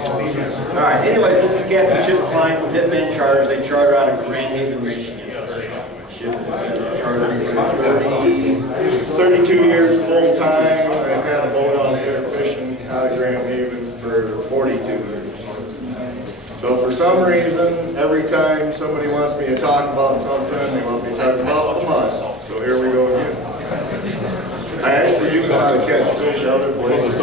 Alright, anyways, this is Captain Chip Klein from Hitman Charters. They charter out of Grand Haven, Michigan. Chip chartered for 32 years full time. I've had a boat out there fishing out of Grand Haven for 42 years. So for some reason, every time somebody wants me to talk about something, they want me to talk about the mud. So here we go again. I actually do know how to catch fish other places.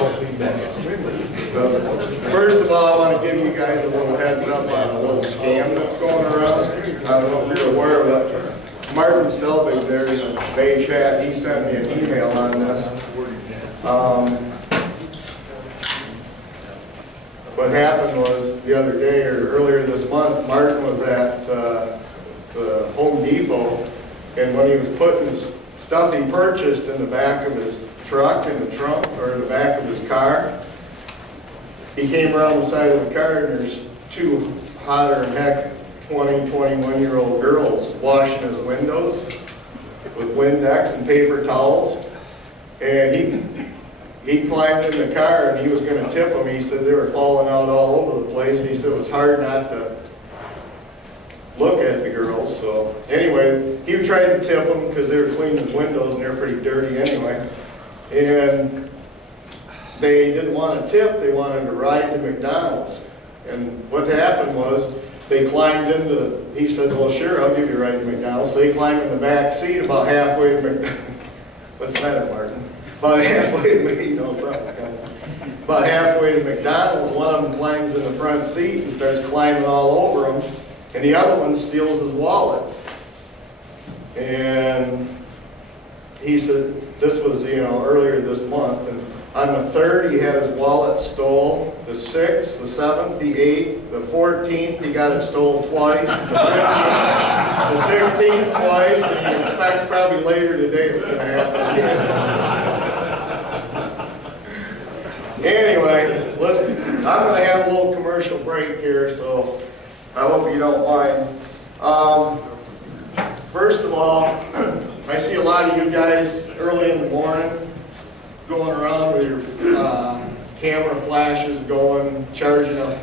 First of all, I want to give you guys a little heads up on a little scam that's going around. I don't know if you're aware of it. Martin Selvig there in the beige hat, he sent me an email on this. What happened was the other day or earlier this month, Martin was at the Home Depot, and when he was putting his stuff he purchased in the back of his truck, in the trunk, or in the back of his car, he came around the side of the car and there's two hotter than heck 20, 21-year-old girls washing his windows with Windex and paper towels. And he climbed in the car and he was going to tip them. He said they were falling out all over the place. And he said it was hard not to look at the girls. So anyway, he tried to tip them because they were cleaning his windows and they're pretty dirty anyway. And they didn't want to tip, they wanted to ride to McDonald's. And what happened was, they climbed into, he said, well sure, I'll give you a ride to McDonald's. So they climbed in the back seat about halfway to McDonald's. What's the matter, Martin? About halfway to, you know, something's coming. About halfway to McDonald's, one of them climbs in the front seat and starts climbing all over him. And the other one steals his wallet. And he said, this was, you know, earlier this month. And on the 3rd, he had his wallet stole. The 6th, the 7th, the 8th, the 14th, he got it stole twice. The 15th, the 16th twice, and he expects probably later today it's going to happen again. Anyway, listen, I'm going to have a little commercial break here, so I hope you don't mind. First of all, I see a lot of you guys early in the morning going around with your camera flashes going, charging up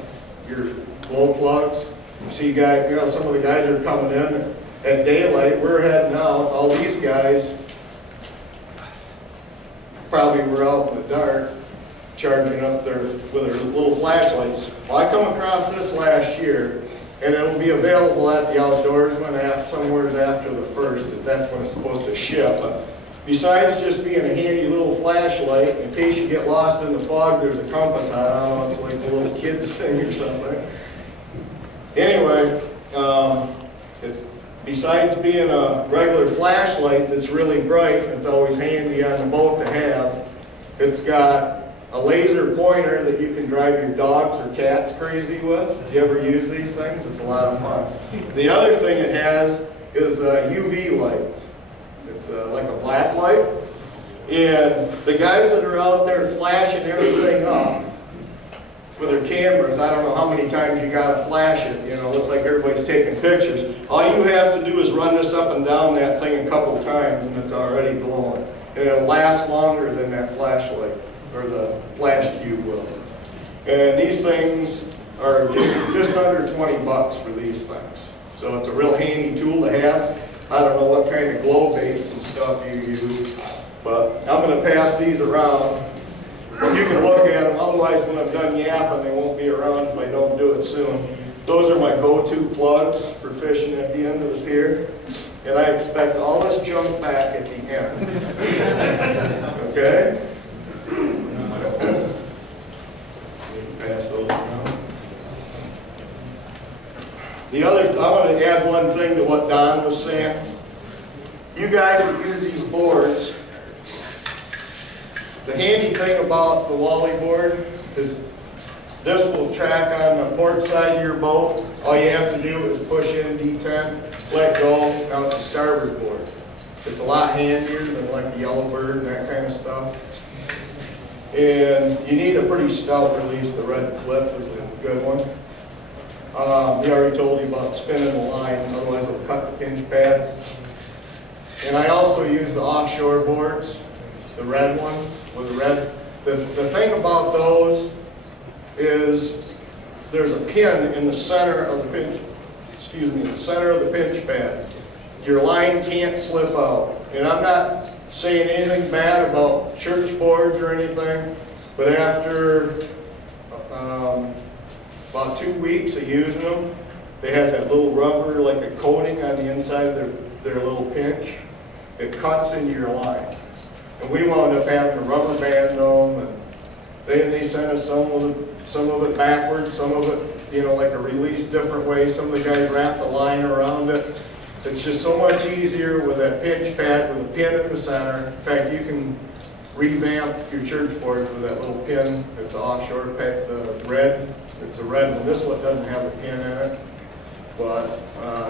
your glow plugs. You see guys, you know, some of the guys are coming in at daylight. We're heading out. All these guys probably were out in the dark charging up with their little flashlights. Well, I come across this last year, and it'll be available at the Outdoorsman somewhere after the 1st. That's when it's supposed to ship. But besides just being a handy little flashlight, in case you get lost in the fog, there's a compass on it. I don't know, it's like the little kid's thing or something. Anyway, it's, besides being a regular flashlight that's really bright, it's always handy on the boat to have, it's got a laser pointer that you can drive your dogs or cats crazy with. Do you ever use these things? It's a lot of fun. The other thing it has is a UV light. It's like a black light. And the guys that are out there flashing everything up with their cameras, I don't know how many times you got to flash it. You know, it looks like everybody's taking pictures. All you have to do is run this up and down that thing a couple times and it's already glowing. And it'll last longer than that flashlight, or the flash cube will. And these things are just under 20 bucks for these things. So it's a real handy tool to have. I don't know what kind of glow baits and stuff you use, but I'm going to pass these around. You can look at them, otherwise when I'm done yapping, they won't be around if I don't do it soon. Those are my go-to plugs for fishing at the end of the pier. And I expect all this junk back at the end. Okay? Pass those around. I want to add one thing to what Don was saying. You guys that use these boards, the handy thing about the Wally board is this will track on the port side of your boat. All you have to do is push in D10, let go, out the starboard board. It's a lot handier than like the Yellowbird and that kind of stuff. And you need a pretty stout release. The Red Clip is a good one. He already told you about spinning the line, otherwise it'll cut the pinch pad. And I also use the offshore boards, the red ones with the red. The thing about those is there's a pin in the center of the pinch, the center of the pinch pad. Your line can't slip out. And I'm not saying anything bad about church boards or anything, but after about 2 weeks of using them, they have that little rubber, like a coating on the inside of their little pinch. It cuts into your line. And we wound up having to rubber band them, and they sent us some of it backwards, some of it, you know, like a release different way. Some of the guys wrapped the line around it. It's just so much easier with that pinch pad with a pin in the center. In fact, you can revamp your church boards with that little pin. It's the offshore pad, the red. It's a red one. This one doesn't have a pin in it. But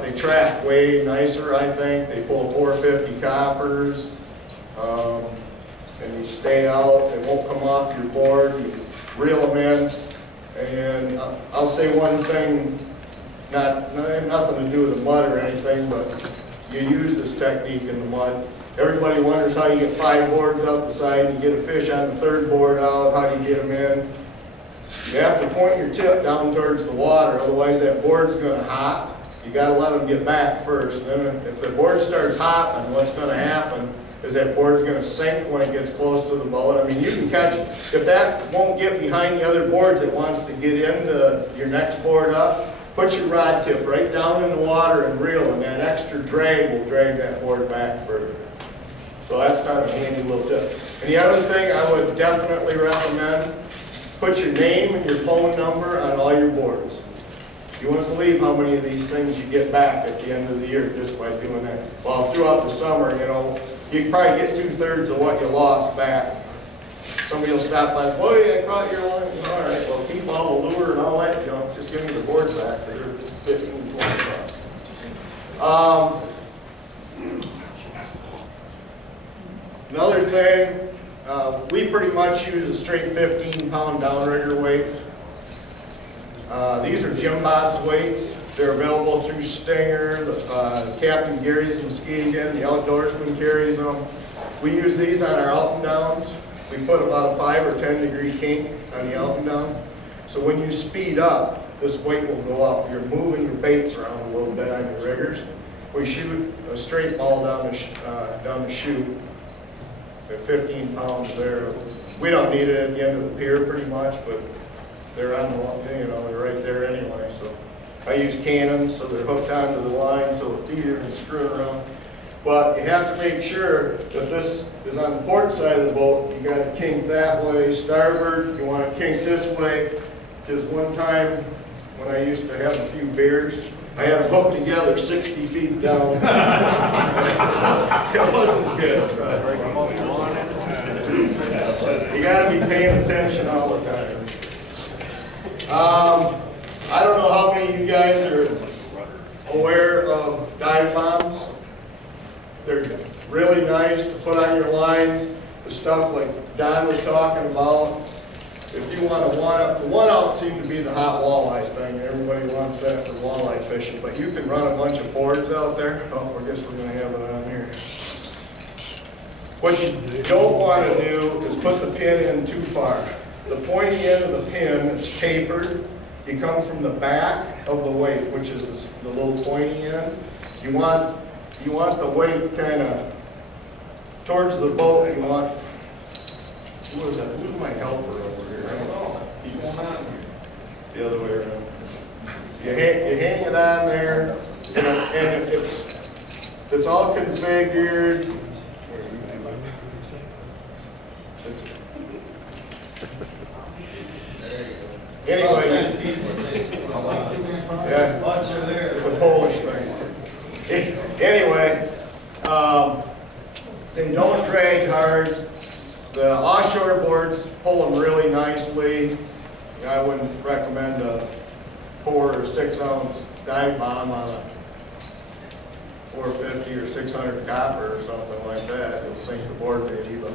they track way nicer, I think. They pull 450 coppers. And you stay out. They won't come off your board. You reel them in. And I'll say one thing, nothing to do with the mud or anything, but you use this technique in the mud. Everybody wonders how you get 5 boards out the side and you get a fish on the 3rd board out. How do you get them in? You have to point your tip down towards the water, otherwise that board's going to hop. You got to let them get back first. And then if the board starts hopping, what's going to happen is that board's going to sink when it gets close to the boat. I mean, you can catch it. If that won't get behind the other boards, it wants to get into your next board up, put your rod tip right down in the water and reel, and that extra drag will drag that board back further. So that's kind of a handy little tip. And the other thing I would definitely recommend, put your name and your phone number on all your boards. You wouldn't believe how many of these things you get back at the end of the year just by doing that. Well, throughout the summer, you know, you can probably get 2/3 of what you lost back. Somebody will stop by, boy, I caught your line. All right, well, keep all the lure and all that junk. Just give me the boards back. They're 15, 20 bucks. Another thing, we pretty much use a straight 15-pound downrigger weight. These are Jim Bob's weights. They're available through Stinger, Captain Gary's Muskegon, the Outdoorsman carries them. We use these on our out and downs. We put about a 5 or 10 degree kink on the out and downs. So when you speed up, this weight will go up. You're moving your baits around a little bit on your riggers. We shoot a straight ball down the chute at 15 pounds there. We don't need it at the end of the pier pretty much, but they're on the, you know, they're right there anyway. So I use cannons, so they're hooked onto the line, so it's easier than screwing around. But you have to make sure that this is on the port side of the boat. You got to kink that way. Starboard, you want to kink this way. Because one time when I used to have a few beers, I had them hooked together 60 feet down. It wasn't good. You got to be paying attention all the time. I don't know how many of you guys are aware of dive bombs. They're really nice to put on your lines. The stuff like Don was talking about. If you want a one-out, the one-out seems to be the hot walleye thing. Everybody wants that for walleye fishing, but you can run a bunch of boards out there. Oh, I guess we're going to have it on here. What you don't want to do is put the pin in too far. The pointy end of the pin is tapered. You come from the back of the weight, which is the little pointy end. You want the weight kind of towards the boat. You want, who is that? Who's my helper over here? I don't know. He's the other way around. You hang it on there, and it's all configured. Anyway, yeah, it's a Polish thing. Anyway, they don't drag hard. The offshore boards pull them really nicely. I wouldn't recommend a 4 or 6 ounce dive bomb on a 450 or 600 copper or something like that. It'll sink the board maybe, but